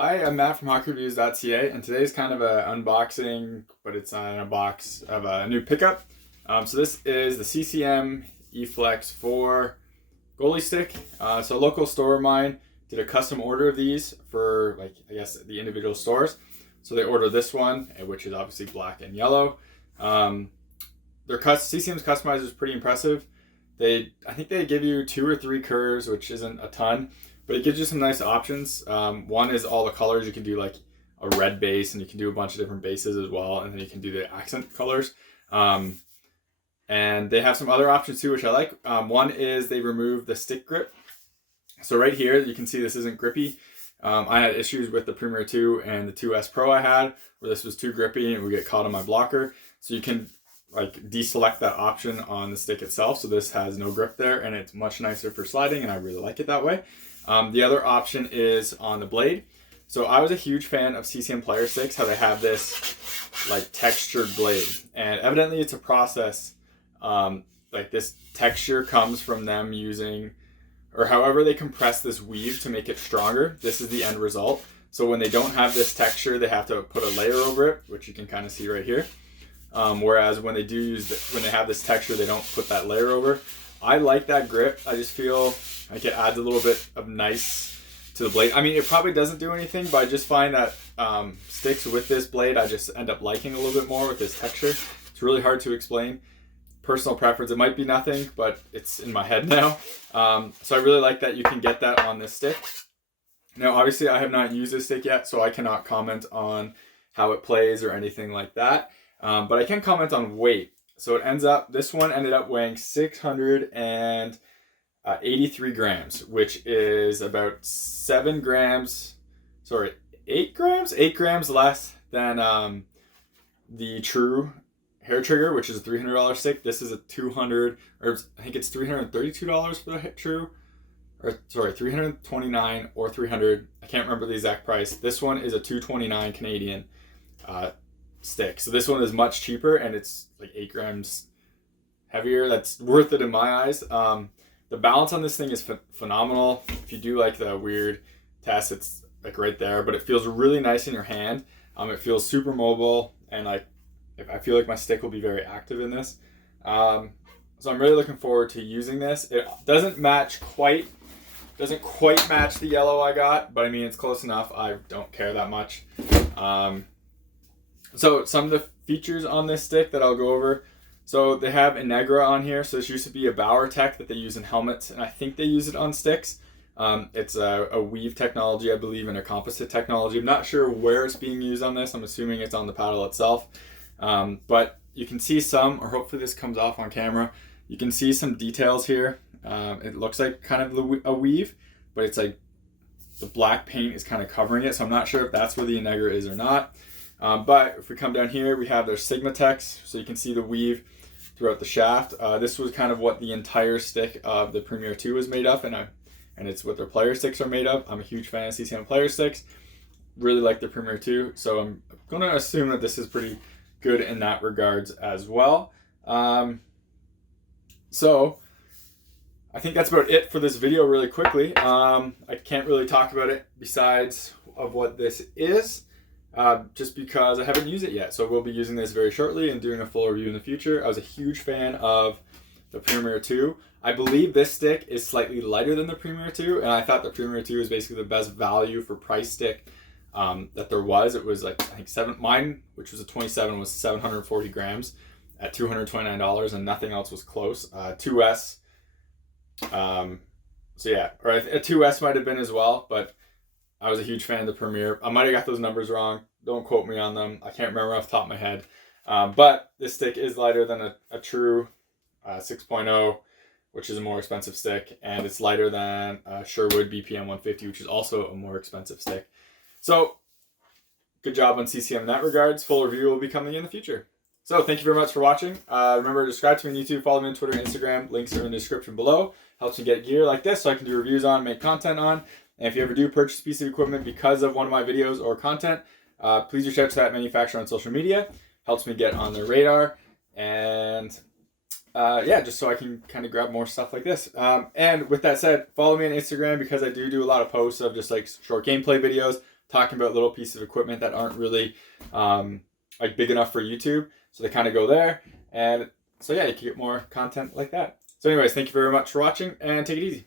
Hi, I'm Matt from HockeyReviews.ca, and today's kind of an unboxing, but it's in a box of a new pickup. So this is the CCM Eflex 4 goalie stick. So a local store of mine did a custom order of these for, the individual stores. So they ordered this one, which is obviously black and yellow. CCM's customizer is pretty impressive. I think they give you 2 or 3 curves, which isn't a ton, but it gives you some nice options. One is all the colors. You can do like a red base, and you can do a bunch of different bases as well, and then you can do the accent colors. And they have some other options too, which I like. One is they remove the stick grip. So right here, you can see this isn't grippy. I had issues with the Premier 2 and the 2S Pro I had, where this was too grippy and it would get caught on my blocker. So you can deselect that option on the stick itself. So this has no grip there, and it's much nicer for sliding, and I really like it that way. The other option is on the blade. So I was a huge fan of CCM player sticks, how they have this textured blade, and evidently it's a process. This texture comes from them using, or however they compress this weave to make it stronger. This is the end result. So when they don't have this texture, they have to put a layer over it, which you can kind of see right here. Whereas when they when they have this texture, they don't put that layer over. I like that grip. I just feel like it adds a little bit of nice to the blade. I mean, it probably doesn't do anything, but I just find that sticks with this blade, I just end up liking a little bit more with this texture. It's really hard to explain. Personal preference. It might be nothing, but it's in my head now. So I really like that you can get that on this stick. Now, obviously, I have not used this stick yet, so I cannot comment on how it plays or anything like that. But I can comment on weight. So this one ended up weighing 683 grams, which is about 8 grams less than the True hair trigger, which is a $300 stick. This is a $200, or I think it's $332 for the True, or sorry, $329 or $300. I can't remember the exact price. This one is a $229 Canadian stick. So this one is much cheaper, and it's like 8 grams heavier. That's worth it in my eyes. The balance on this thing is phenomenal. If you do like the weird test, it's like right there, but it feels really nice in your hand. It feels super mobile, and I feel like my stick will be very active in this. So I'm really looking forward to using this. It doesn't quite match the yellow I got, but I mean, it's close enough. I don't care that much. So some of the features on this stick that I'll go over. So they have Integra on here. So this used to be a Bauer Tech that they use in helmets, and I think they use it on sticks. It's a weave technology, I believe, and a composite technology. I'm not sure where it's being used on this. I'm assuming it's on the paddle itself. But you can see some, or hopefully this comes off on camera, you can see some details here. It looks like kind of a weave, but it's like the black paint is kind of covering it. So I'm not sure if that's where the Integra is or not. But if we come down here, we have their Sigma-Tex, so you can see the weave throughout the shaft. This was kind of what the entire stick of the Premier 2 was made of, and it's what their player sticks are made of. I'm a huge fan of CCM player sticks. Really like the Premier 2, so I'm going to assume that this is pretty good in that regards as well. So I think that's about it for this video really quickly. I can't really talk about it besides of what this is. Just because I haven't used it yet. So we'll be using this very shortly and doing a full review in the future. I was a huge fan of the Premier 2. I believe this stick is slightly lighter than the Premier 2, and I thought the Premier 2 was basically the best value for price stick that there was. It was like, I think mine, which was a 27, was 740 grams at $229, and nothing else was close. 2S, so yeah, or a 2S might have been as well, but I was a huge fan of the Premier. I might have got those numbers wrong. Don't quote me on them. I can't remember off the top of my head. But this stick is lighter than a True 6.0, which is a more expensive stick. And it's lighter than a Sherwood BPM 150, which is also a more expensive stick. So, good job on CCM in that regards. Full review will be coming in the future. So, thank you very much for watching. Remember to subscribe to me on YouTube, follow me on Twitter, Instagram. Links are in the description below. Helps me get gear like this so I can do reviews on, make content on. And if you ever do purchase a piece of equipment because of one of my videos or content, please reach out to that manufacturer on social media. Helps me get on their radar. And yeah, just so I can kind of grab more stuff like this. And with that said, follow me on Instagram because I do a lot of posts of just like short gameplay videos, talking about little pieces of equipment that aren't really like big enough for YouTube. So they kind of go there. And so yeah, you can get more content like that. So anyways, thank you very much for watching and take it easy.